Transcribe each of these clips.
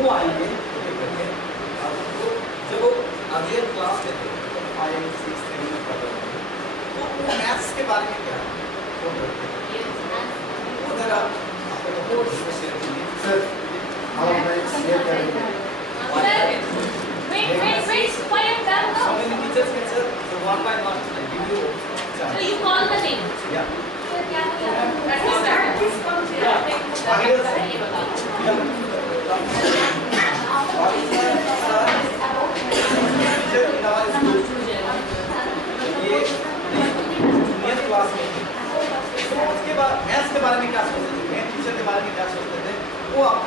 वो आएंगे करके आपको जब वो अगले क्लास में थे तो 5, 6, 7 में पढ़ रहे थे तो वो मैथ्स के बारे में क्या है वो जरा आपको शेयर कीजिए सर। हम शेयर करेंगे। Wait, quiet down now. So many teachers can say, so one by one, I give you chance. So you call the name. Yeah. Class में उसके बाद मैथ्स के बारे में क्या सोचते थे, मैथ टीचर के बारे में क्या सोचते थे, वो आप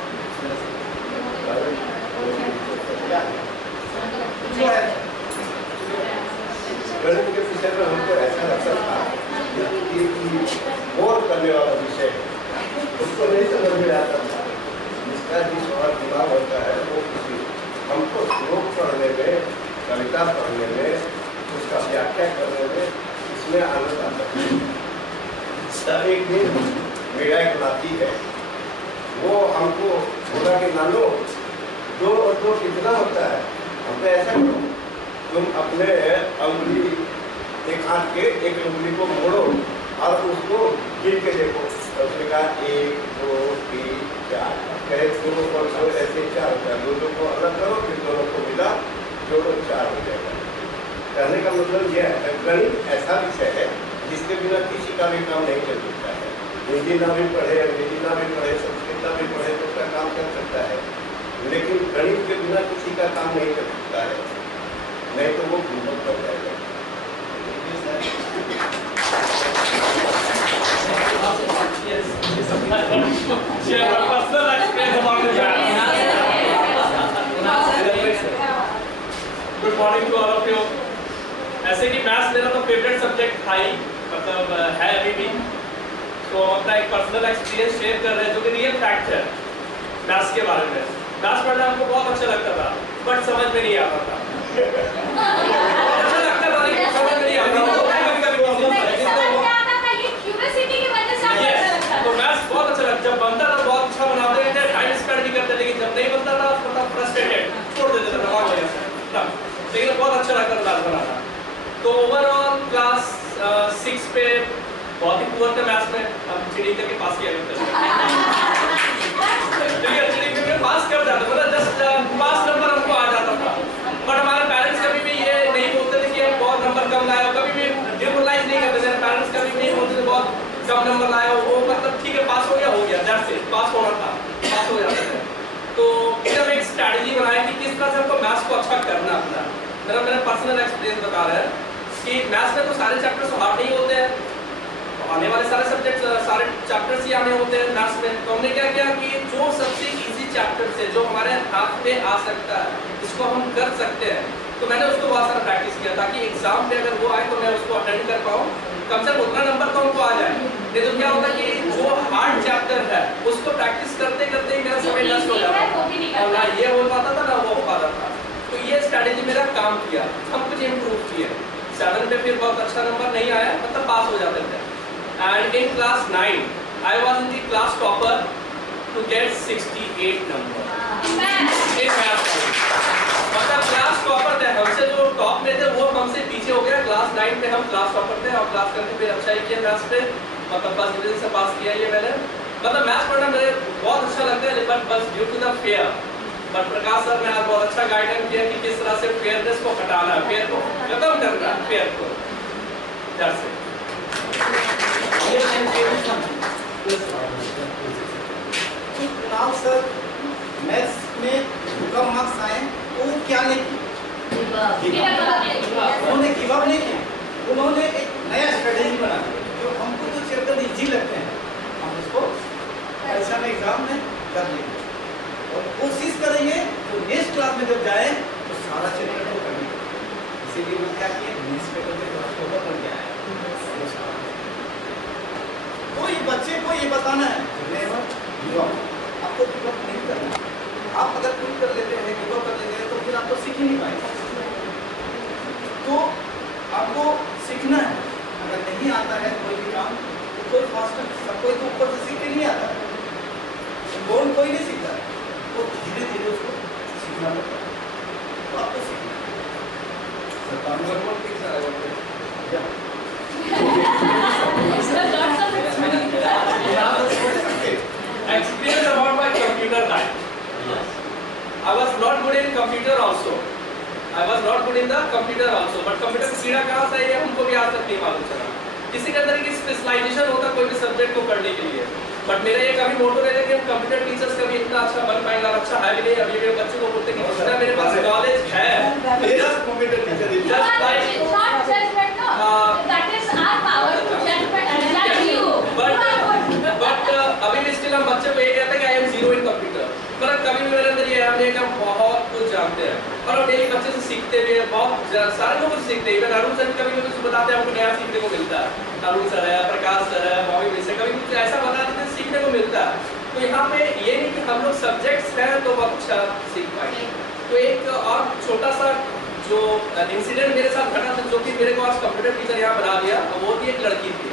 गणित के विषय में हमको ऐसा लगता था कि बोर करने वाला विषय उसको नहीं समझ में आता था। जिसका जिस और दिमाग होता है वो किसी हमको श्लोक पढ़ने में, कविता पढ़ने में, उसका व्याख्या करने में इसमें आनंद आता है। एक दिन मेरा एक नाती है, वो हमको बोला कि नानो 2 और 2 कितना होता है। हमने ऐसा करो, तुम अपने अंगुली एक हाथ के एक अंगुली को मोड़ो और उसको गिन के देखो। उसने कहा 1, 2, 3, 4 कहे दोनों को ऐसे 4 होता है। दोनों को अलग करो फिर दोनों को मिला जोड़ो 4 हो जाएगा। कहने का मतलब यह है गणित ऐसा विषय है जिसके बिना किसी का भी काम नहीं चल सकता है। हिंदी ना भी पढ़े, अंग्रेजी ना भी पढ़े, संस्कृत ना भी पढ़े तो उसका काम कर सकता है, लेकिन गणित के बिना किसी का काम नहीं कर सकता है, नहीं तो वो गुमराह कर जाएगा। Good morning to all of you. ऐसे कि मैथ्स मेरा तो फेवरेट सब्जेक्ट था ही, मतलब है अभी भी। तो अपना एक पर्सनल एक्सपीरियंस शेयर कर रहे हैं जो कि रियल फैक्ट है मैथ्स के बारे में। मैथ्स पढ़ना हमको बहुत अच्छा लगता था बट समझ में नहीं आता था। अच्छा लगता था लेकिन समझ में नहीं आता था। तो मैथ्स बहुत अच्छा लगता, जब बनता था बहुत अच्छा बनाते थे, टाइम स्पेंड भी करते, लेकिन जब नहीं बनता था मतलब फ्रस्ट्रेटेड छोड़ देते थे बहुत वजह से। लेकिन बहुत अच्छा लगता था मैथ्स बनाना। तो ओवरऑल क्लास 6 पे बहुत ही पुअर थे मैथ्स में। अब चिड़िंग के पास किया करते थे, चिड़िंग के पास कर जाते, मतलब जस्ट पास नंबर हमको आ जाता था। बट हमारे पेरेंट्स कभी भी ये नहीं बोलते थे कि हम बहुत नंबर कम लाए हो, कभी भी डिमोरलाइज नहीं करते थे पेरेंट्स, कभी भी नहीं बोलते थे बहुत कम नंबर लाए हो। वो मतलब ठीक है पास हो गया दैट्स इट, पास होना था, पास हो जाते थे। तो फिर हम एक स्ट्रैटेजी बनाए कि किस तरह से हमको मैथ्स को अच्छा करना अपना। मेरा पर्सनल एक्सपीरियंस बता रहा है कि मैथ्स में तो सारे चैप्टर्स हार्ड नहीं होते हैं, आने वाले सारे सब्जेक्ट्स सारे चैप्टर्स ही आने होते हैं मैथ्स में। तो हमने क्या किया कि जो सबसे इजी चैप्टर है जो हमारे हाथ में आ सकता है, जिसको हम कर सकते हैं, तो मैंने उसको बहुत सारा प्रैक्टिस किया ताकि एग्जाम पे अगर वो आए तो मैं उसको अटेंड कर पाऊँ, कम से कम उतना नंबर तो हमको आ जाए। नहीं तो क्या होता है कि जो हार्ड चैप्टर है उसको प्रैक्टिस करते करते ही मेरा समय नष्ट हो जाता है और ना ये हो पाता था ना वो हो पाता था। तो ये स्ट्रैटेजी मेरा काम किया, हम कुछ इम्प्रूव किए। 7 पे फिर बहुत अच्छा नंबर नहीं आया, मतलब पास हो जाते थे। And in class 9, I was in the class topper to get 68 number. मतलब क्लास टॉपर थे, हमसे जो टॉप में थे वो हमसे पीछे हो गया। क्लास 9 में हम क्लास टॉपर थे और क्लास करके फिर अच्छा ही किया मैथ्स पे, मतलब फर्स्ट डिवीजन से पास किया ये मैंने। मतलब मैथ्स पढ़ना मुझे बहुत अच्छा लगता है, बट बस due to the fair. But Prakash sir ने आज बहुत अच्छा गाइडेंस किया कि किस तरह से फेयरनेस को हटाना है, फेयर को खत्म करना है, फेयर को। That's it. Kunal sir maths में कम मार्क्स आए तो वो क्या नहीं किया, उन्होंने गिव अप नहीं किया, उन्होंने एक नया स्ट्रेटेजी बना जो हमको जो चैप्टर इजी लगते हैं हम उसको परीक्षा में एग्जाम में कर लेंगे और कोशिश करेंगे तो नेक्स्ट क्लास में जब जाए तो सारा चैप्टर को करने। इसीलिए वो क्या किए नेक्स्ट पेपर में ओवर कर के आए। कोई बच्चे को ये बताना है आपको गिव अप नहीं करना। आप अगर क्विट कर लेते हैं, गिव अप कर लेते हैं तो फिर आप तो सीख ही नहीं पाएंगे। तो आपको सीखना है, अगर नहीं आता है कोई भी काम तो कोई फास्टर सब कोई तो ऊपर से सीख के नहीं आता है, कोई नहीं सीखता है, वो धीरे धीरे उसको सीखना पड़ता है। तो आपको सीखना Experience about my computer time. I was not good in computer also. I was not good in the computer also. But computer का कीड़ा कहाँ से है ये हमको भी आज तक नहीं मालूम चला। किसी के अंदर की स्पेशलाइजेशन होता कोई भी सब्जेक्ट को पढ़ने के लिए। बट मेरा ये कभी मोटो रहता है कि हम कंप्यूटर टीचर्स कभी इतना अच्छा बन पाएंगे और अच्छा है भी नहीं। अभी मेरे बच्चों को बोलते हैं कि जितना मेरे पास नॉलेज है just computer teacher is just like Not judgment, no. That is our power to judge you. but अभी भी स्टिल हम बच्चे को ये कहते हैं कि I am zero in computer. पर कभी भी मेरे अंदर ये है हमने हम बहुत कुछ जानते हैं और हम डेली बच्चे से सीखते भी हैं। बहुत सारे लोग सीखते हैं। इवन अरुण सर कभी कुछ बताते हैं हमको नया सीखने को मिलता है। अरुण सर है, प्रकाश सर है, मॉमी मिस है, कभी कुछ ऐसा बता देते हैं सीखने को मिलता है। तो यहाँ पे ये नहीं कि हम लोग सब्जेक्ट्स हैं तो बहुत अच्छा सीख पाएंगे। तो एक और छोटा सा जो इंसिडेंट मेरे साथ घटा था जो कि मेरे को आज कंप्यूटर टीचर यहाँ बना दिया, वो थी एक लड़की थी,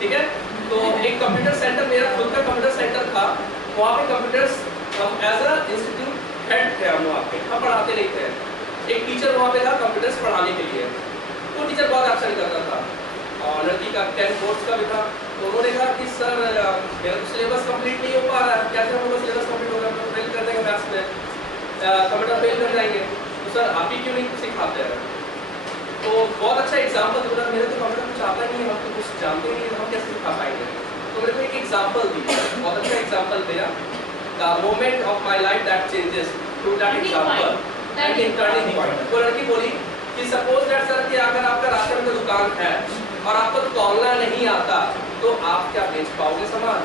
ठीक है। तो एक कंप्यूटर सेंटर, मेरा खुद का कंप्यूटर सेंटर था, वहाँ पे कंप्यूटर्स हम एज अ इंस्टीट्यूट हेड थे हम वहाँ पे, हम पढ़ाते नहीं थे। एक टीचर वहाँ पे था कंप्यूटर्स पढ़ाने के लिए, वो टीचर बहुत अच्छा नहीं करता था और लड़की का 10 कोर्स का भी था। तो उन्होंने कहा कि सर मेरा तो सिलेबस कंप्लीट नहीं हो पा रहा है, कैसे हम लोग सिलेबस कंप्लीट होगा, हम फेल कर देंगे मैथ्स में, कंप्यूटर फेल कर जाएंगे, तो सर आप ही क्यों नहीं सिखाते हैं। तो बहुत अच्छा एग्जाम्पल दिया, मेरे तो कंप्यूटर कुछ आता नहीं है, हम तो कुछ जानते नहीं है, हम कैसे सिखा पाएंगे। तो मेरे को एक एग्जाम्पल दी, बहुत अच्छा एग्जाम्पल दिया, the moment of my life that changes through that example and in turning point. वो लड़की बोली कि सपोज दैट सर कि अगर आपका राशन का दुकान है और आपको तौलना नहीं आता तो आप क्या बेच पाओगे सामान।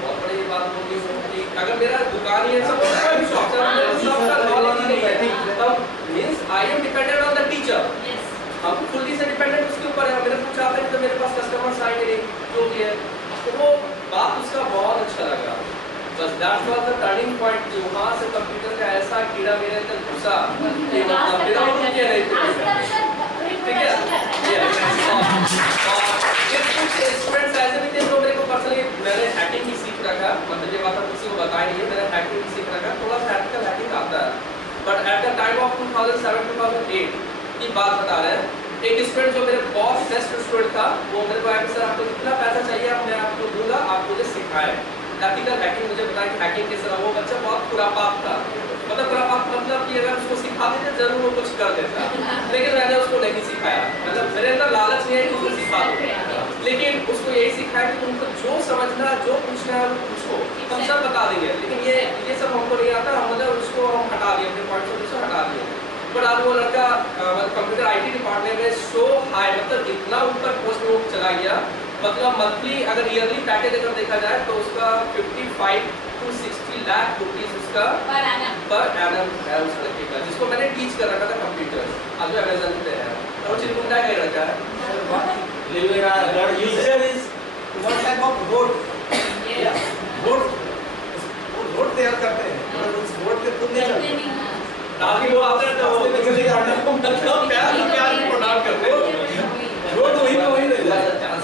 बहुत बड़ी बात बोली कि अगर मेरा दुकान ही है, सपोज कोई भी शॉप है, मेरा शॉप का नॉलेज ही नहीं है, तब means I am dependent on the teacher. हम फुल्ली से डिपेंडेंट उसके ऊपर है, मेरे कुछ आता है तो मेरे पास कस्टमर्स आएंगे नहीं जो भी है। तो वो बात उसका बहुत अच्छा लगा। बस that was the turning point, जो वहाँ से कंप्यूटर का ऐसा कीड़ा मेरे अंदर घुसा कि मतलब मेरा मन किया नहीं था, ठीक है। कुछ स्टूडेंट्स ऐसे भी थे जो मेरे को पर्सनली, मैंने हैकिंग भी सीख रखा, मतलब ये बात किसी को बताई नहीं है, मैंने हैकिंग भी सीख रखा, थोड़ा सा हैकिंग आता है। But at the time of 2007-2008 की बात बता रहे हैं, एक स्टूडेंट जो मेरे बहुत बेस्ट स्टूडेंट था, वो मेरे को आया कि सर आपको कितना पैसा चाहिए मैं आपको दूंगा, आप मुझे सिखाएं एथिकल हैकिंग। मुझे बताया कि हैकिंग किस तरह। वो बच्चा बहुत खुरापात था, मतलब खुरापात मतलब कि अगर उसको सिखा देते जरूर वो कुछ कर देता, लेकिन मैंने उसको नहीं सिखाया। मतलब मेरे अंदर लालच नहीं है कि उसको सिखा दो, लेकिन उसको यही सिखाया कि तुमको जो समझना जो पूछना है वो पूछो, हम सब बता देंगे। लेकिन ये सब हमको नहीं आता, हम मतलब उसको हम हटा दिए, अपने पॉइंट से हटा दिए। बट आज वो लड़का कंप्यूटर IT डिपार्टमेंट में सो हाई, मतलब इतना ऊपर पोस्ट में चला गया, मतलब मंथली अगर ईयरली पैकेज अगर देखा जाए तो उसका 55 to 60 लाख रुपीस उसका पर एनम है उस लड़के का, जिसको मैंने टीच कर रखा था कंप्यूटर। आज वो अमेज़न पे है और चिरकुंडा का लड़का है। living a user is one type of road, road तैयार करते हैं, मगर उस रोड पे खुद नहीं चलते। ताकि वो आते हैं तो वो चले जाते हैं, मतलब प्यार को प्रोनाउंस करते हैं, रोड वही पे वही रह जाता है।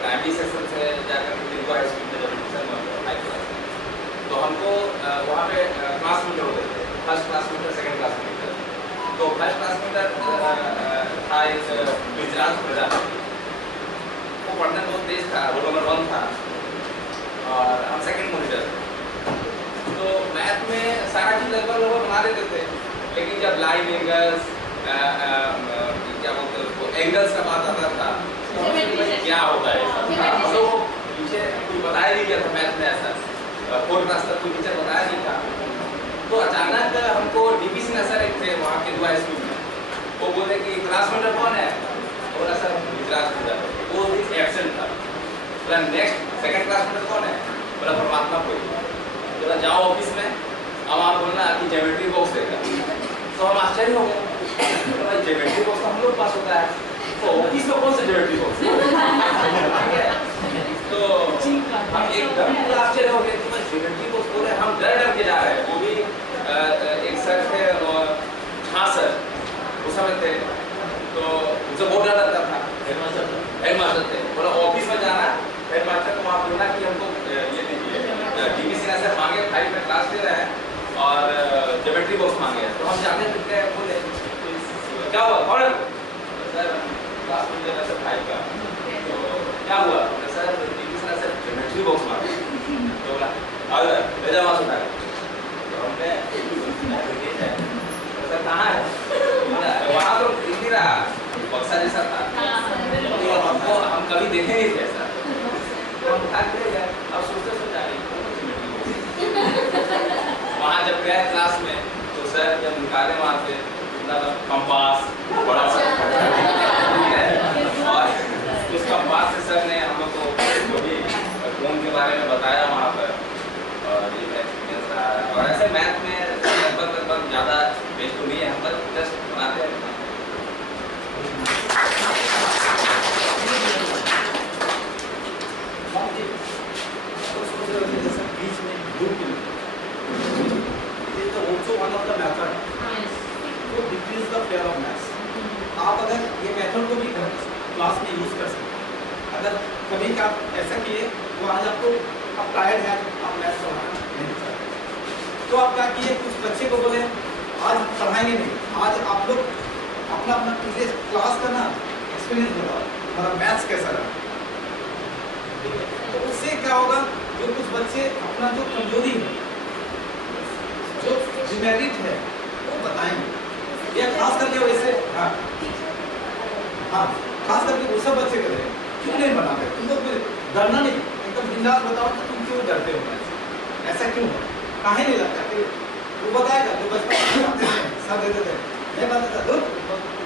प्राइमरी सेक्शन से जाकर तिलको हाई स्कूल में जब एडमिशन हुआ तो हमको वहाँ पे क्लास मीटर होते थे, first class meter, second class meter. तो फर्स्ट क्लास मीटर था एक गुजरात प्रजापति, वो पढ़ने में बहुत तेज था, वो नंबर 1 था और हम सेकंड मॉनिटर। तो मैथ में सारा चीज़ लगभग बना लेते थे, लेकिन जब लाइन एंगल्स क्या बोलते हैं उसको एंगल्स का बात आता था क्या होता है हम लोग पीछे कोई बताया नहीं गया था मैथ में, ऐसा 4th क्लास तक कोई टीचर बताया नहीं था। तो अचानक हमको DP सिंह सर एक थे वहाँ के दुआ स्कूल में, वो बोले कि क्लास मीटर कौन है, बोला सर गुजरात प्रजापति। वो बोला नेक्स्ट सेकंड क्लासमेट कौन है? बोला परमात्मा कोई। बोला जाओ ऑफिस में, अब आप बोलना कि ज्योमेट्री बॉक्स देगा। तो हम आश्चर्य हो गए, भाई ज्योमेट्री बॉक्स तो हम लोग पास होता है, तो ऑफिस में कौन सा ज्योमेट्री बॉक्स? ठीक है, तो हम एकदम आश्चर्य हो गए कि मैं ज्योमेट्री बॉक्स बोले, हम डर के जा रहे हैं। वो भी एक सर थे और हाँ सर उस समय थे, तो उनसे बहुत डर लगता था। हेडमास्टर थे, बोला ऑफिस में जाना, हेडमास्टर को वहाँ बोलना कि हमको ये दीजिए डीबीसी से मांगे, 5 में क्लास ले रहे हैं और ज्योमेट्री बॉक्स मांगे हैं। तो हम जाते थे, बोले क्या हुआ ऑर्डर? सर क्लास में ले रहे सर 5 का, तो क्या हुआ? सर डीबीसी से ज्योमेट्री बॉक्स मांगे। तो बोला ऑर्डर ले जाओ वहाँ से उठा के। तो हमने सर कहाँ है? वहाँ तो दिख रहा बक्सा जैसा था, तो हमको हम कभी देखे नहीं थे ऐसा। तो हम उठा के गए, अब सोचते सोचा वहाँ जब गए क्लास में, तो सर जब निकाले वहाँ से कंपास बड़ा सा, और उस कंपास से सर ने हम लोग को जो भी फोन के बारे में बताया वहाँ पर, और ये एक्सपीरियंस रहा। और ऐसे मैथ में लगभग ज़्यादा बेस तो नहीं है, हम बस जस्ट बनाते हैं। बीच में group is also one of the method to decrease the fear of maths. आप अगर ये मेथड को भी क्लास में यूज कर सकते हैं। अगर कभी का ऐसा किए तो आज आपको आप टायर्ड हैं, आप मैथ्स पढ़ाना नहीं चाहते, तो आप क्या किए, कुछ बच्चे को बोले आज पढ़ाएंगे नहीं, आज आप लोग अपना अपना पिछले क्लास का ना एक्सपीरियंस बताओ, हमारा मैथ्स कैसा रहा। तो उससे क्या होगा, जो कुछ बच्चे अपना जो कमजोरी है, जो डिमेरिट है, वो बताएंगे। या खास करके वैसे हाँ खास करके वो सब बच्चे कर रहे हैं, क्यों नहीं बनाते? तुम लोग डरना नहीं, एकदम बिंदास बताओ कि तुम क्यों डरते हो, ऐसा क्यों है, काहे नहीं लगता कि वो बताएगा। जो बचपन में सब देते थे, नहीं बताता तो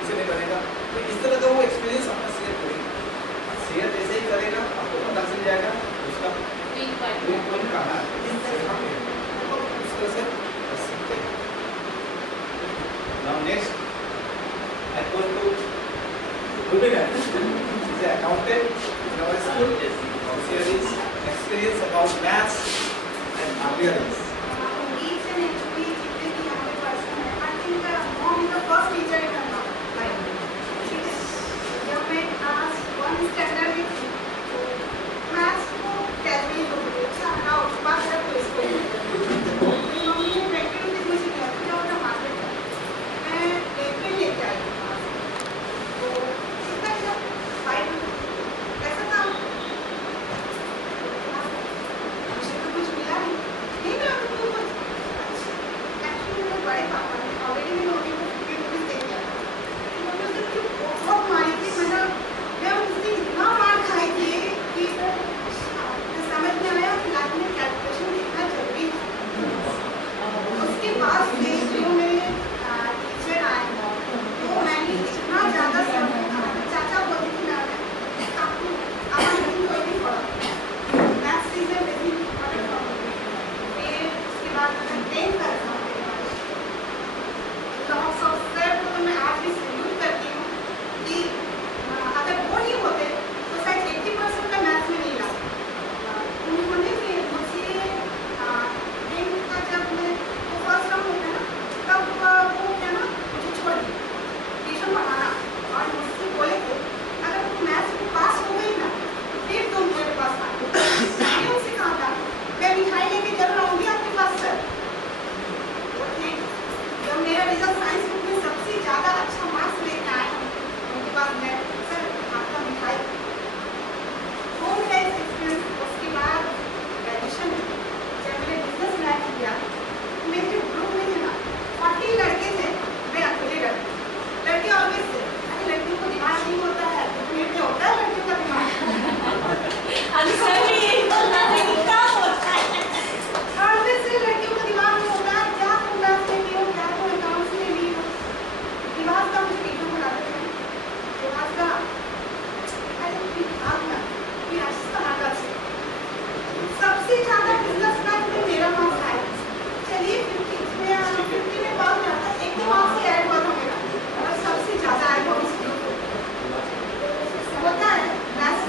उसे नहीं बनेगा। तो इस तरह का वो एक्सपीरियंस अपना शेयर करेगा, शेयर जैसे ही करेगा आपको पता चल जाएगा उसका पॉइंट कहाँ है, इस तरह से कर सकते हैं। Now next, I go to Rubina. She's an accountant in our school. She has experience about maths and algorithms. Each and every teacher we have a person. I think mom is the first teacher in our life. जब मैं class 1 standard में थी, तो maths को कैसे ही लोग अच्छा ना उस बात से तो इसको मेरी मम्मी ने बैठे हुए मुझे कहती है और मार्केट मैं लेके लेके आई तो इसका क्या फाइल कैसा था मुझे तो कुछ मिला नहीं मैं आपको कुछ एक्चुअली मेरे बड़े पापा ने ऑलरेडी मेरे मम्मी को ₹50 दे दिया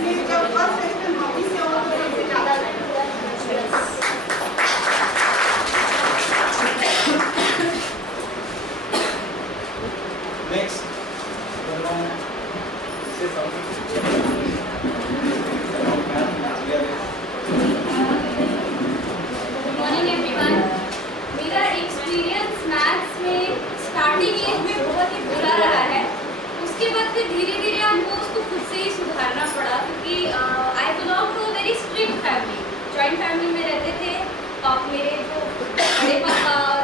इसलिए जब फर्स्ट सेशन मम्मी से हो तो सबसे ज़्यादा Next, say something. Good morning everyone. मेरा एक्सपीरियंस मैथ्स में स्टार्टिंग एज में बहुत ही बुरा रहा है। उसके बाद फिर धीरे धीरे हमको उसको खुद से ही सुधारना पड़ा, क्योंकि I belong to a very strict family. Joint family में रहते थे। तो मेरे जो बड़े पापा और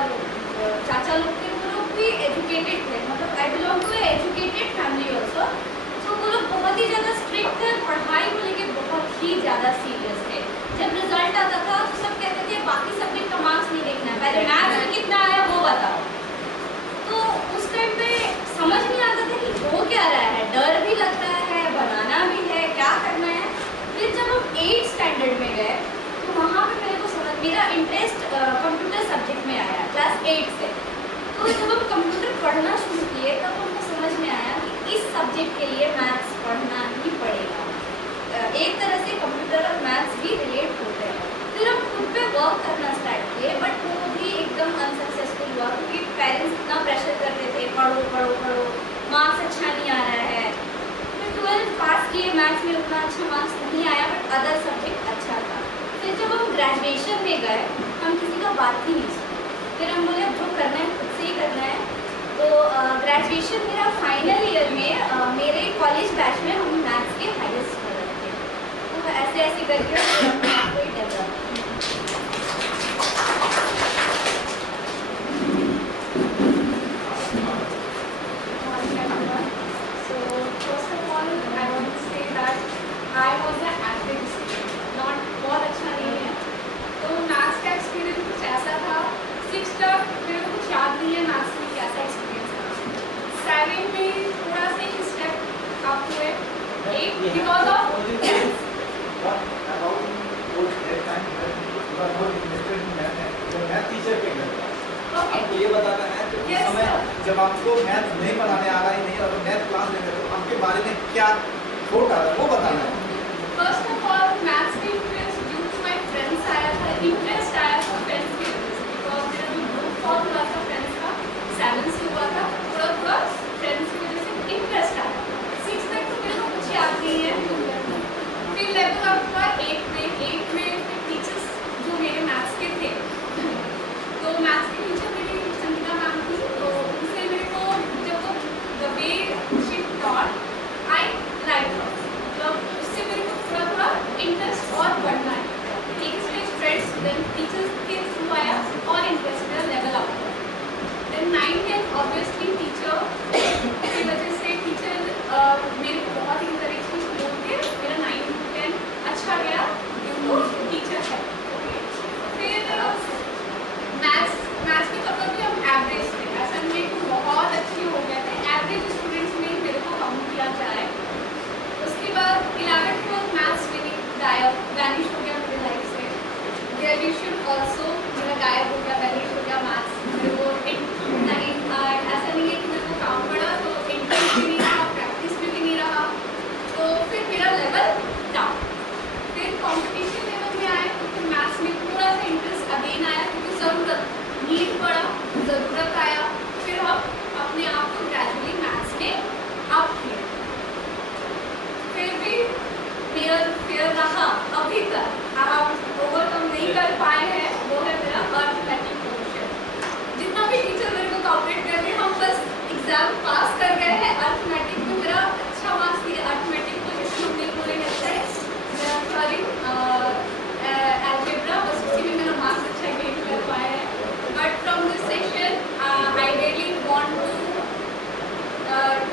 चाचा लोग थे वो लोग भी एजुकेटेड थे, मतलब I belong to educated family also. तो वो लोग बहुत ही ज़्यादा स्ट्रिक्ट थे, पढ़ाई को लेके बहुत ही ज़्यादा सीरियस थे। जब रिजल्ट आता था तो सब कहते थे बाकी सब्जेक्ट का मार्क्स नहीं देखना है, पहले मैथ्स में कितना आया वो बताओ। तो उस टाइम पे समझ नहीं आता था कि हो क्या रहा है, डर भी लगता है, बनाना भी है, क्या करना है। फिर जब हम 8th स्टैंडर्ड में गए तो वहाँ पे मेरे को समझ, मेरा इंटरेस्ट कंप्यूटर सब्जेक्ट में आया क्लास 8 से। तो जब हम कंप्यूटर पढ़ना शुरू किए तब हमको समझ में आया कि इस सब्जेक्ट के लिए मैथ्स पढ़ना ही पड़ेगा। एक तरह से कंप्यूटर और मैथ्स भी रिलेट होते हैं। फिर हम खुद पे वर्क करना स्टार्ट किए, बट वो भी एकदम अनसक्सेसफुल हुआ, क्योंकि पेरेंट्स इतना प्रेशर करते थे, पढ़ो पढ़ो पढ़ो, मार्क्स अच्छा नहीं आ रहा है। फिर 12th पास किए, मैथ्स में उतना अच्छा मार्क्स नहीं आया, बट अदर सब्जेक्ट अच्छा था। फिर जब हम ग्रेजुएशन में गए हम किसी का बात ही नहीं सुने। फिर हम बोले अब जो करना है खुद से ही करना है। तो ग्रेजुएशन मेरा फाइनल ईयर में मेरे कॉलेज बैच में हम मैथ्स के हाईएस्ट स्कोरर थे। तो ऐसे ऐसे करके अपने आप को ही develop. So first of all, I want to say that I was an average student, not बहुत अच्छा नहीं है। तो मैथ्स का एक्सपीरियंस कुछ ऐसा था। 6th तक मेरे को कुछ याद नहीं है मैथ्स में कैसा एक्सपीरियंस था। 7 में थोड़ा सा एक स्टेप अप हुए, एक बिकॉज ऑफ आपको ये बताना है कि उस समय जब आपको मैथ नहीं पढ़ाने आ रहा है नहीं और मैथ क्लास लेते तो आपके बारे में क्या थॉट आ रहा है वो बताना है। फर्स्ट ऑफ ऑल मैथ्स में interest due to my friends आया था, इंटरेस्ट आया था फ्रेंड्स की वजह से, बिकॉज मेरा जो ग्रुप फॉर्म हुआ था फ्रेंड्स का 7th से हुआ था, थोड़ा थोड़ा फ्रेंड्स की वजह से इंटरेस्ट आया। 6th तक तो मेरे को कुछ याद नहीं है। फिर लेवल अप हुआ 8th में फिर टीचर्स जो मेरे मैथ्स के थे, तो मैथ्स की टीचर मेरी संगीता मैम थी। तो उनसे मेरे को जब वो the way she taught I like her, मतलब उससे मेरे को थोड़ा थोड़ा इंटरेस्ट और बढ़ना है। एक स्टेज फ्रेंड्स देन टीचर्स के थ्रू आया और इंटरेस्ट मेरा लेवल अप हुआ। Then 9th 10th obviously teacher की वजह से टीचर मेरे को बहुत इंकरेज की बोल के मेरा 9th 10th अच्छा गया ड्यू टू टीचर है। फिर मैथ्स के तब भी हम एवरेज थे, ऐसा नहीं कि बहुत अच्छे हो गए थे, एवरेज स्टूडेंट्स में ही मेरे को काउंट किया जाए। उसके बाद 11th 12th मैथ्स मेरी वैनिश हो गया मेरी लाइफ से। ग्रेजुएशन ऑल्सो मेरा गायब हो गया, वैनिश हो गया मैथ्स। मेरे को ऐसा नहीं है कि मेरे को काम पड़ा तो इंटरेस्ट भी नहीं रहा, प्रैक्टिस भी नहीं रहा, तो फिर मेरा लेवल डाउन। फिर कॉम्पिटिशन लेवल में आया तो फिर मैथ्स में थोड़ा सा इंटरेस्ट अगेन आया, क्योंकि ज़रूरत नीड पड़ा, ज़रूरत आया। फिर हम अपने आप को ग्रेजुअली मैथ्स में अप किए। फिर भी फेयर रहा अभी तक, हम ओवरकम नहीं कर पाए हैं, वो है मेरा अर्थमेटिक पोर्शन। जितना भी टीचर मेरे को कॉपरेट कर रहे हैं, हम बस एग्जाम पास कर गए हैं। अर्थमेटिक में मेरा अच्छा मार्क्स दिया, अर्थमेटिक को जिसको हम नहीं बोलेंगे सॉरी अलजेब्रा, बस उसी में मेरा मार्क्स अच्छा गेन कर पाए हैं। But from this session I really want to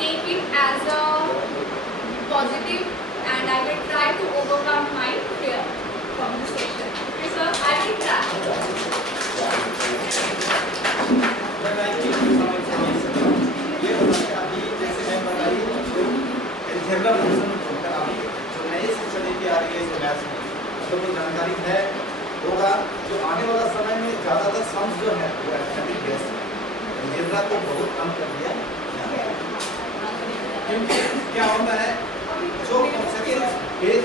take it as a positive and I will try to overcome my fear from this session. Okay, sir, I will try. ये बताया अभी जैसे मैं बताई जो एल्जेब्रा फंक्शन होकर अभी जो नई शिक्षा नीति आ रही है इस मैथ्स में तो कोई जानकारी है होगा। जो आने वाला समय में ज़्यादातर सम्स जो है वो अर्थमेटिक बेस्ड है, एल्जेब्रा को बहुत कम कर दिया क्योंकि क्या होता है जो सेकेंड पेज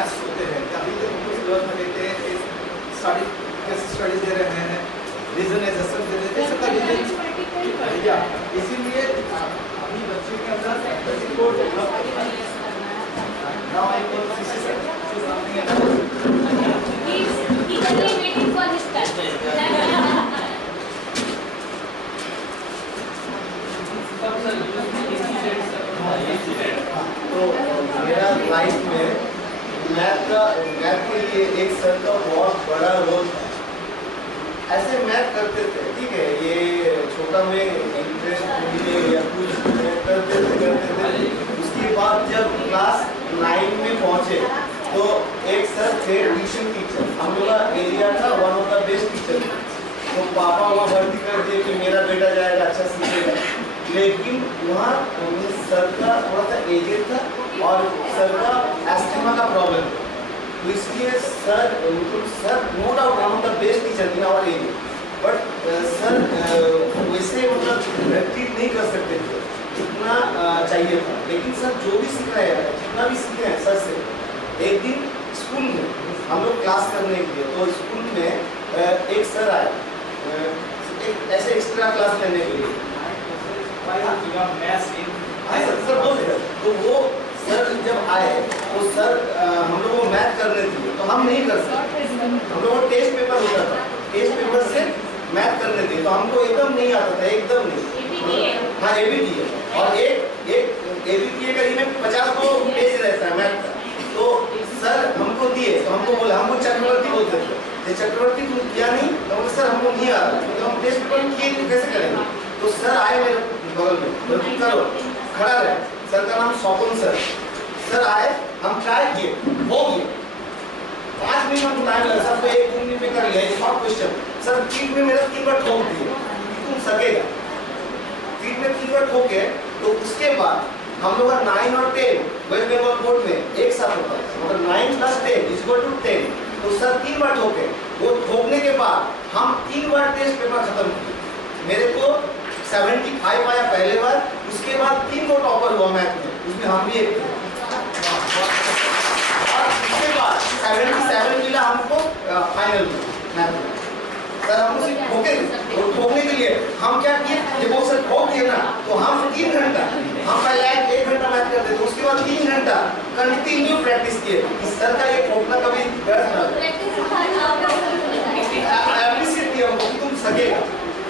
मैथ्स होते हैं कि अभी जो हमको सिलेबस में देते हैं स्टडी कैसे स्टडीज दे रहे हैं, रीजन एसेसमेंट दे रहे हैं, सबका रीजन या इसीलिए अभी बच्चे के अंदर को now I will see something else. He's eagerly waiting for his turn. तो मेरा लाइफ में मैथ के लिए एक सर का बहुत बड़ा रोल था। ऐसे मैथ करते थे, ठीक है, ये छोटा में इंटरेस्ट मिले या कुछ करते थे। उसके बाद जब क्लास 9 में पहुंचे तो एक सर थे ट्यूशन टीचर, हम लोग का एरिया था one of the best teacher. तो पापा वहाँ भर्ती कर दिए कि मेरा बेटा जाएगा अच्छा सीखेगा, लेकिन वहाँ सर का थोड़ा सा एजेड था और सर का एस्थमा का प्रॉब्लम था। तो इसलिए sir no doubt one of the best teacher in our area, but sir वैसे मतलब ट्रीट नहीं कर सकते थे जितना चाहिए था। लेकिन सर जो भी सीख रहे हैं, जितना भी सीखे हैं सर से, एक दिन स्कूल में हम लोग क्लास करने के लिए, तो स्कूल में एक सर आए एक ऐसे एक्स्ट्रा क्लास लेने के लिए। सर बोले, तो वो सर जब आए तो सर हम लोग को मैथ करने दिए, तो हम नहीं कर सकते। हम लोग को टेस्ट पेपर होता था, टेस्ट पेपर से मैथ करने दिए, तो हमको एकदम नहीं आता था, एकदम नहीं। हाँ ABTA, और एक ABTA का में 50 को पेज रहता है मैथ का। तो सर हमको दिए, तो हमको बोला, हमको चक्रवर्ती बोलते थे, ये चक्रवर्ती तुम किया नहीं, तो सर हमको नहीं आ रहा, तो हम टेस्ट पेपर किए कैसे करेंगे। तो सर आए मेरे बगल में, बोले करो, खड़ा रहे। सर का नाम स्वपन सर आए, हम ट्राई किए, हो गए 5 मिनट में टाइम लगा। सर को 1 मिनट में कर लिया, शॉर्ट क्वेश्चन। सर पीठ में मेरा 3 बार ठोक दिए, तुम सकेगा, पीठ में 3 बार ठोके। तो उसके बाद हम लोग 9 और 10 वेस्ट बंगाल बोर्ड में एक साथ होता है, मतलब 9 + 10 = 10। तो सर 3 बार ठोके, वो ठोकने के बाद हम 3 बार टेस्ट पेपर खत्म किए। मेरे को 75 आया पहले बार, उसके बाद 3 को टॉपर हुआ मैथ में, उसमें हम भी एक थे। और उसके बाद 77 मिला हमको फाइनल में मैथ में। सर हमको सिर्फ ठोके, और ठोकने के लिए हम क्या किए, जब वो सर ठोक दिए ना, तो हम 3 घंटा, हम पहले 1 घंटा मैथ करते थे, उसके बाद 3 घंटा कंटिन्यू प्रैक्टिस किए। इस सर का ये ठोकना कभी गलत ना एप्रिशिएट किया हमको कि तुम सकेगा।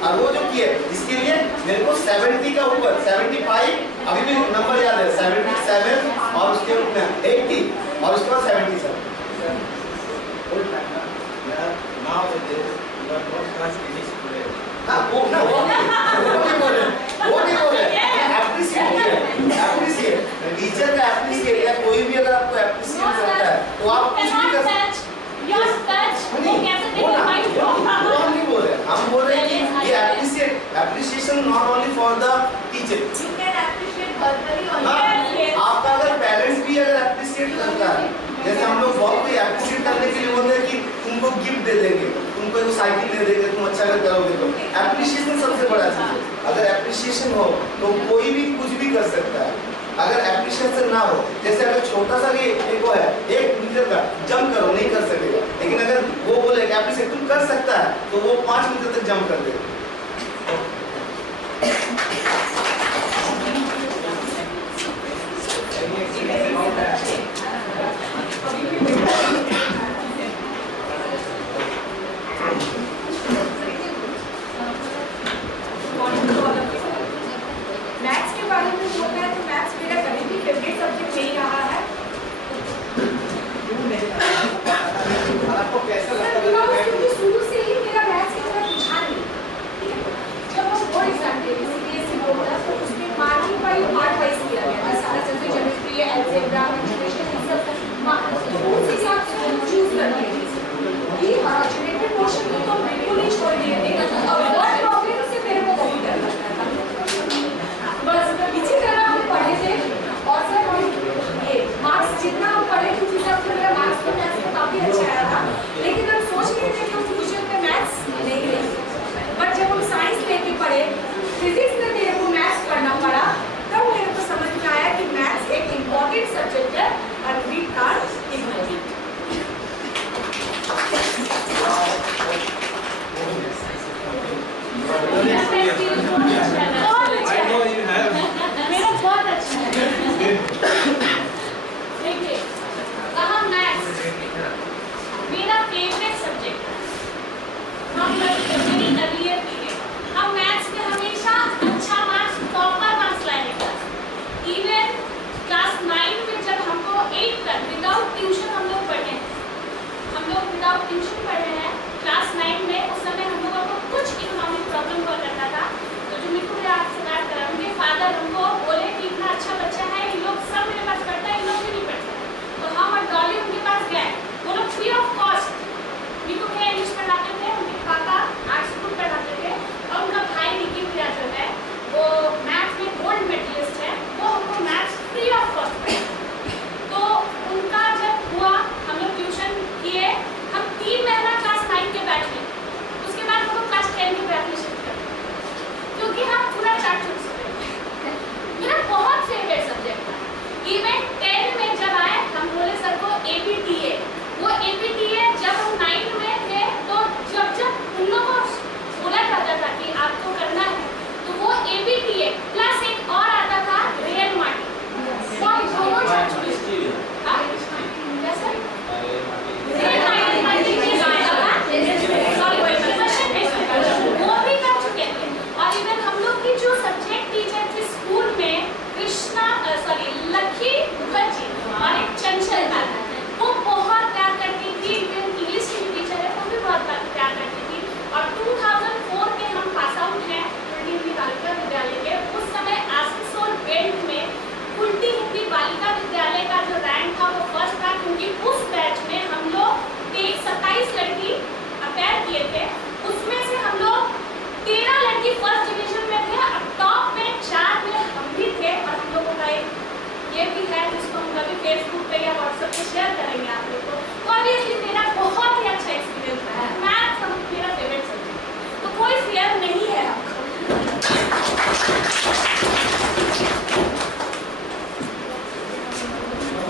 और वो जो किए, इसके लिए मेरे को 70 का ऊपर 75, अभी भी नंबर याद है, 77 और उसके ऊपर 80 और उसके बाद 77। हाँ वो नहीं बोले एप्रिशिएट टीचर का एप्रिशिएट, या कोई भी अगर आपको एप्रिशिएट करता है तो आप कुछ भी कर सकते। हम बोल रहे हैं कि ये appreciation not only for the teacher. You can appreciate verbally or आपका अगर पेरेंट्स भी अगर अप्रिशिएट करता है, जैसे हम लोग बहुत कोई अप्रिशिएट करने के लिए बोलते हैं कि तुमको गिफ्ट दे देंगे, तुमको एक साइकिल दे देंगे, तुम अच्छा अगर करोगे तो। एप्रिशिएशन सबसे बड़ा चीज है। अगर एप्रिशिएशन हो तो कोई भी कुछ भी कर सकता है। अगर एप्रिशिएशन ना हो, जैसे अगर छोटा सा भी एक वो है 1 मीटर का जंप करो, नहीं कर सकेगा, लेकिन अगर वो बोले कि एप्रिशिएट तुम कर सकता है, तो वो 5 मीटर तक जंप कर देगा। मैथ्स के बारे में बोलना है तो मैथ्स मेरा कभी भी फेवरेट सब्जेक्ट नहीं रहा है। आपको कैसा लगता है? क्योंकि शुरू से ही मेरा मैथ्स की तरफ रुझान नहीं, ठीक है। जब हम बोर्ड एग्जाम दे CBSE बोर्ड था तो उसमें मार्किंग वाइज पार्ट वाइज किया गया था सारा चीजें, ज्योमेट्री, अलजेब्रा, मल्टीप्लिकेशन, ये सब उस हिसाब से हम चूज करते थे। ये जनरेटेड पोर्शन को तो बिल्कुल नहीं छोड़ दिए थे, और वर्ड प्रॉब्लम से मेरे को बहुत डर लगता था। बस इसी तरह हम पढ़े थे, और सर हम ये मार्क्स जितना हम पढ़े उस हिसाब से मेरा मार्क्स तो मैथ्स में काफी अच्छा आया था, लेकिन हम सोच रहे थे कि हम फ्यूचर में मैथ्स नहीं लेंगे। बट जब हम साइंस लेके पढ़े, फिजिक्स में मेरे को मैथ्स पढ़ना पड़ा, तब मेरे को समझ में आया कि मैथ्स एक इम्पॉर्टेंट सब्जेक्ट है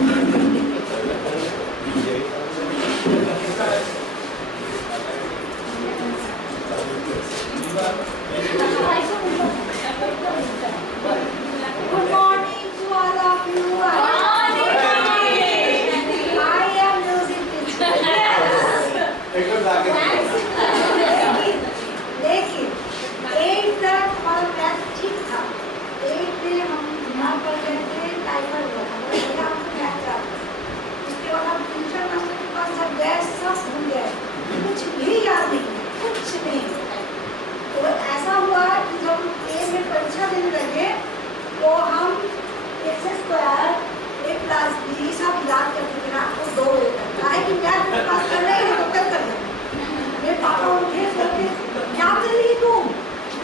Good morning to all of you. I am music teacher. लेकिन 8 तक हमारा मैथ ठीक था। 8 में हम बीमार पड़ गए थे, टाइफाइड हुआ था, हमको मैथ याद था। उसके बाद हम टीचर मास्टर के पास जब गए सब भूल गए, कुछ भी याद नहीं, कुछ नहीं। तो ऐसा हुआ कि जब ए में परीक्षा देने लगे तो हम x square a plus b सब याद करते थे रात को 2 बजे तक। काहे कि मैथ में पास कर रहे हैं तो कल कर लेंगे। मेरे पापा उठे सोते क्या कर रही तुम?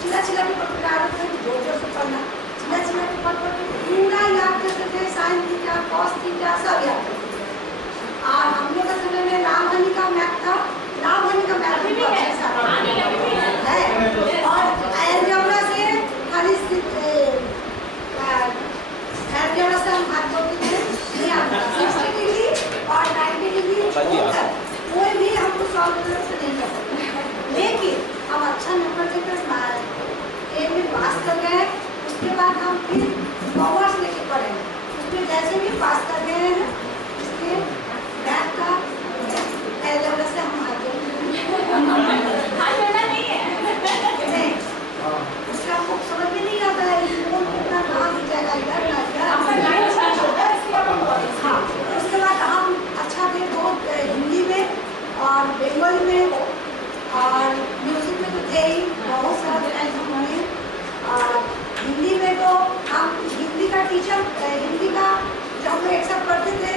चिल्ला चिल्ला के पढ़ के आदत है जोर जोर से पढ़ना, चिल्ला चिल्ला के पढ़ के पूरा याद करते थे, साइन थीटा कॉस थीटा सब याद करते थे। और हम लोग के समय में लाभ हानि का मैथ था, लाभ हानि का मैथ भी अच्छा है। और अलजेब्रा से खाली अलजेब्रा से हम हाथ जोड़ते थे, नहीं आता 60 डिग्री और 90 डिग्री कोई भी हमको सॉल्व से नहीं कर सकते। लेकिन हम अच्छा नंबर लेकर ए में पास कर गए, उसके बाद हम फिर कॉमर्स लेके पढ़े, उसमें जैसे भी पास कर गए हैं इसके मैथ का अलजेब्रा से हम हाथ जोड़ते नहीं, उससे हमको समझ में नहीं आता है कौन कितना कहाँ की जगह इधर ना इधर। हाँ, उसके बाद हम अच्छा थे बहुत हिंदी में और बंगाली में और म्यूजिक में तो थे ही बहुत सारा एल्बम हुए। और हिंदी में तो हम हिंदी का टीचर हिंदी का जब हम एक्सेप्ट करते थे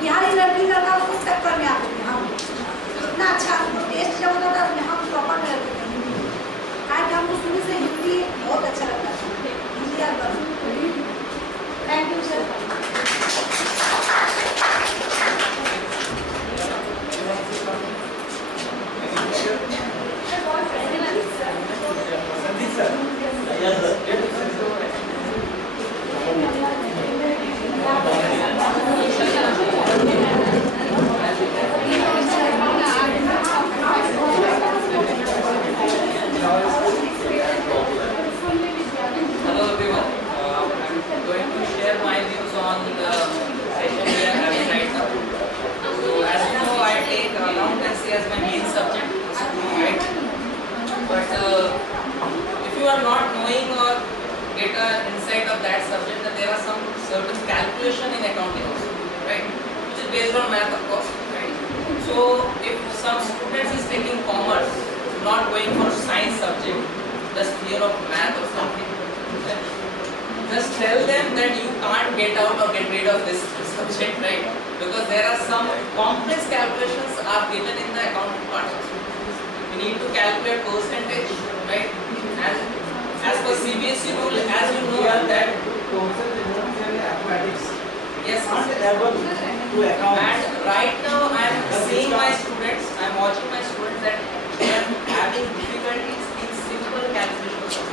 बिहारी लड़की लड़का उसको टक्कर में आते थे। हम इतना अच्छा टेस्ट जब होता था उसमें हम टॉपर में रहते थे हिंदी में, कारण कि हमको शुरू से हिंदी बहुत अच्छा लगता था। हिंदी और बस thank you sir. Hello everyone, I'm going to share my views on the session we are having right now. So as you know, I take accountancy as my main subject, right? But if you are not knowing or get an insight of that subject, that there are some certain calculation in accounting also, right? Which is based on math, of course, right? So if some students is taking commerce, not going for science subject, just fear of math or something, just tell them that you can't get out or get rid of this subject, right? Because there are some complex calculations are given in the accounting part also. You need to calculate percentage, right? And as per CBSE rule, as you know that mathematics yes, not able to account. and right now I am seeing my students, I am watching my students that they are having difficulties in simple calculations.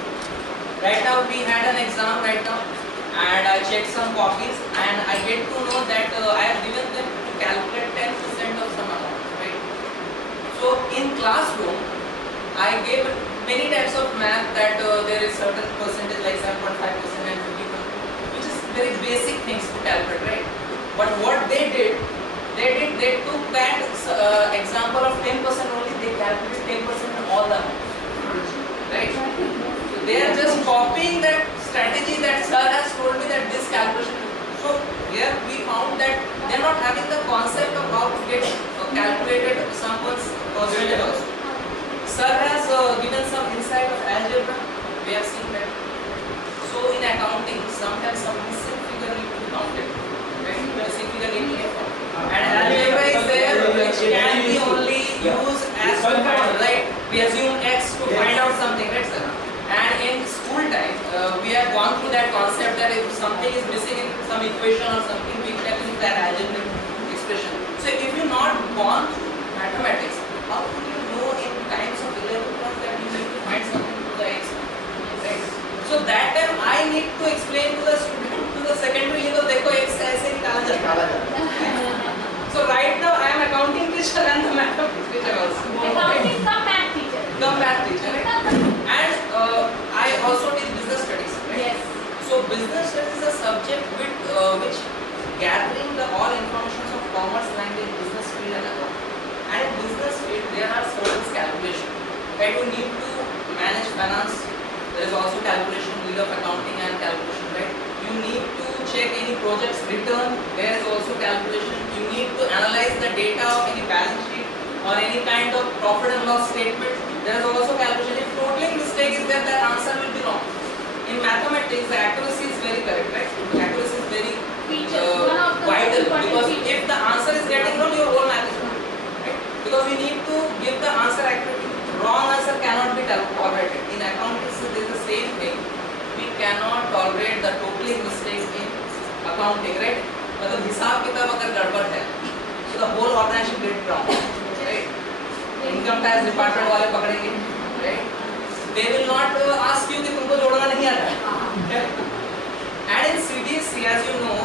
Right now we had an exam right now and I checked some copies and I get to know that I have given them to calculate 10% of some amount, right? So in classroom I gave many types of math that there is certain percentage like 7.5% and 50%, which is very basic things to calculate, right? But what they did, they took that example of 10% only, they calculated 10% on all the amounts, right? So they are just copying that strategy that sir has told me that this calculation. So here we found that they are not having the concept of how to get calculated someone's percentage also. Sir has given some insight of algebra, we have seen that. So in accounting, sometimes some missing figure need to be counted, right? Missing figure need to be counted. And algebra is there which can be only used as to find, right? We assume x to find out something, right sir? And in school time, we have gone through that concept that if something is missing in some equation or something, we can use that algebraic expression. So if you not gone through mathematics, how could you know in times of 11th class that you need to find something to the x, right? So that time I need to explain to the student, to the secondary level, देखो x ऐसे gathering the all information of commerce, language, business field and account. And in business field, there are certain calculations. Right? You need to manage finance. There is also calculation, wheel of accounting and calculation. Right? You need to check any project's return. There is also calculation. You need to analyze the data of any balance sheet or any kind of profit and loss statement. There is also calculation. If totaling mistake is there, that answer will be wrong. In mathematics, the accuracy is very correct, right? Accuracy is very vital, because if the answer is getting wrong, your whole math is wrong, right? Because we need to give the answer accurately. Wrong answer cannot be tolerated. In accountancy, there is the same thing. We cannot tolerate the totaling mistakes in accounting, right? मतलब हिसाब किताब अगर गड़बड़ है, so the whole organization get wrong, right? Income tax department वाले पकड़ेंगे, right? They will not ask you कि तुमको जोड़ना नहीं आता है. And in CBSE, as you know,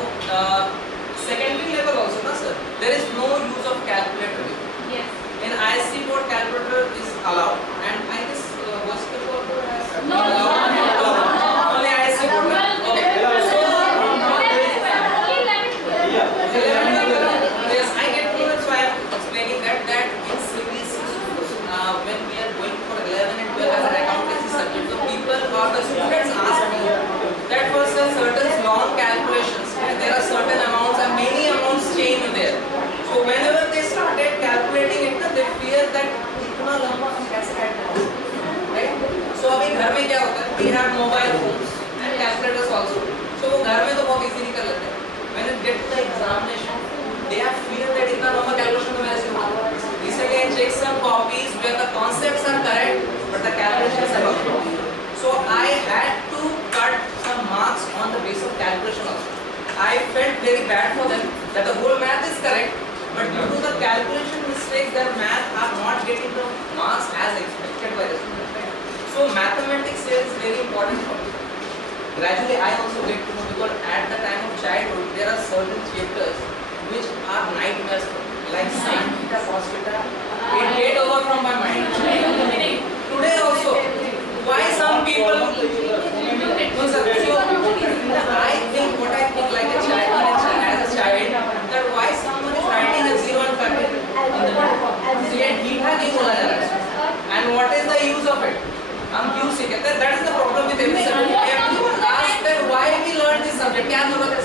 secondary level also, na sir, there is no use of calculator. Yes. In ISC board, calculator is allowed, and I guess Boston board has No, only ISC board. Okay. So yes, I get to know, that's why I'm explaining that in CBSE, when we are going for 11 and 12 as an accountancy subject, the people or the students ask me that for certain long calculations, there are certain amounts and many amounts change there. So whenever they started calculating it, they fear that इतना लंबा हम कैसे add करें, right? So अभी घर में क्या होता है? We have mobile phones and calculators also. So वो घर में तो बहुत easily कर लेते हैं. When it get to the examination, they are fear that इतना लंबा calculation तो मेरे से नहीं होगा. Recently I checked some copies where the concepts are correct, but the calculations are not wrong. So I had to cut some marks on the basis of calculation also. I felt very bad for them that the whole math is correct, but due to the calculation mistakes, their math are not getting the marks as expected by the students. So mathematics here is very important for me. Gradually, I also get to know, because at the time of childhood, there are certain chapters which are nightmares for me, like sin theta, cos theta. It get over from my mind. Today also, why some people? No, sir. So I think what I think like a child, as a child, that why someone is writing a 0 and cutting on the board. Yet theta नहीं बोला जा रहा है. And what is the use of it? हम क्यों सीखे? That is the problem with every subject. Everyone asks that why we learn this subject? क्या जरूरत है?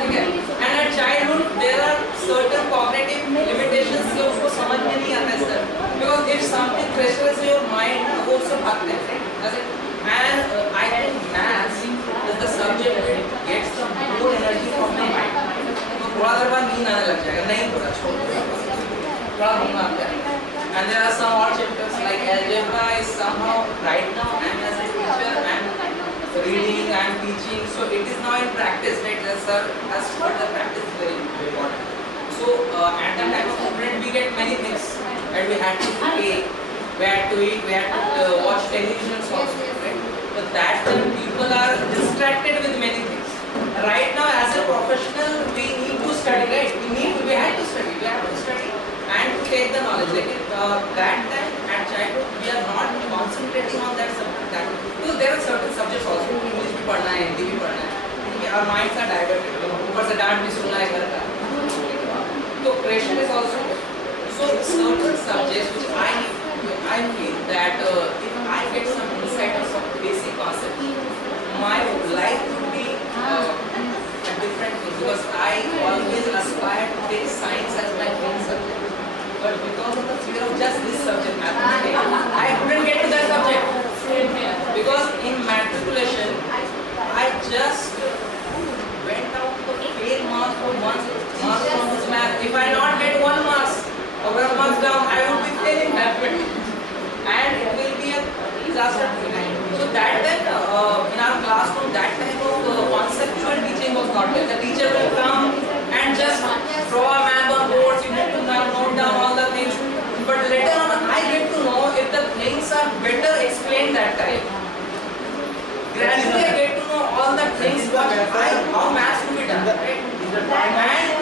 ठीक है? And at childhood there are certain cognitive limitations कि उसको समझ में नहीं आता है sir. Because if something pressures your mind, वो उससे भागते हैं. And I think maths is the subject that gets the more energy from the mind. तो थोड़ा देर बाद नींद आने लग जाएगा. नहीं पता छोड़ दो. थोड़ा घूमना आता है. And there are some odd chapters like algebra is somehow right now I'm as a teacher and reading and teaching, so it is now in practice, right? As sir has told, the practice is very important. So at that time of student we get many things, and we had to play, we had to eat, we had to watch television also, right? But that time people are distracted with many things. Right now as a professional we need to study, right? We had to study and to take the knowledge. Like that time at childhood we are not concentrating on that subject. Because there are certain subjects also. English भी पढ़ना है, हिंदी भी पढ़ना है. Our minds are diverted. ऊपर से डांट भी सुनना है घर का. So pressure is also there. So certain subjects which I feel that if I get some insight of some basic concepts, my life would be a different thing, because I always aspire to take science as my main subject. But because of the fear of just this subject, mathematics, I couldn't get to that subject. Because in matriculation, I just went out to fail marks for one mark from this math. If I not get 1 mark or 1 mark down, I would be failing mathematics. And it will be a disaster to me. So that then, in our classroom, that type of conceptual teaching was not there. The teacher will come and just draw a map on boards, you need to note down all the things. But later on, I get to know if the things are better explained that time. Gradually, I get to know all the things how maths to be done, right? And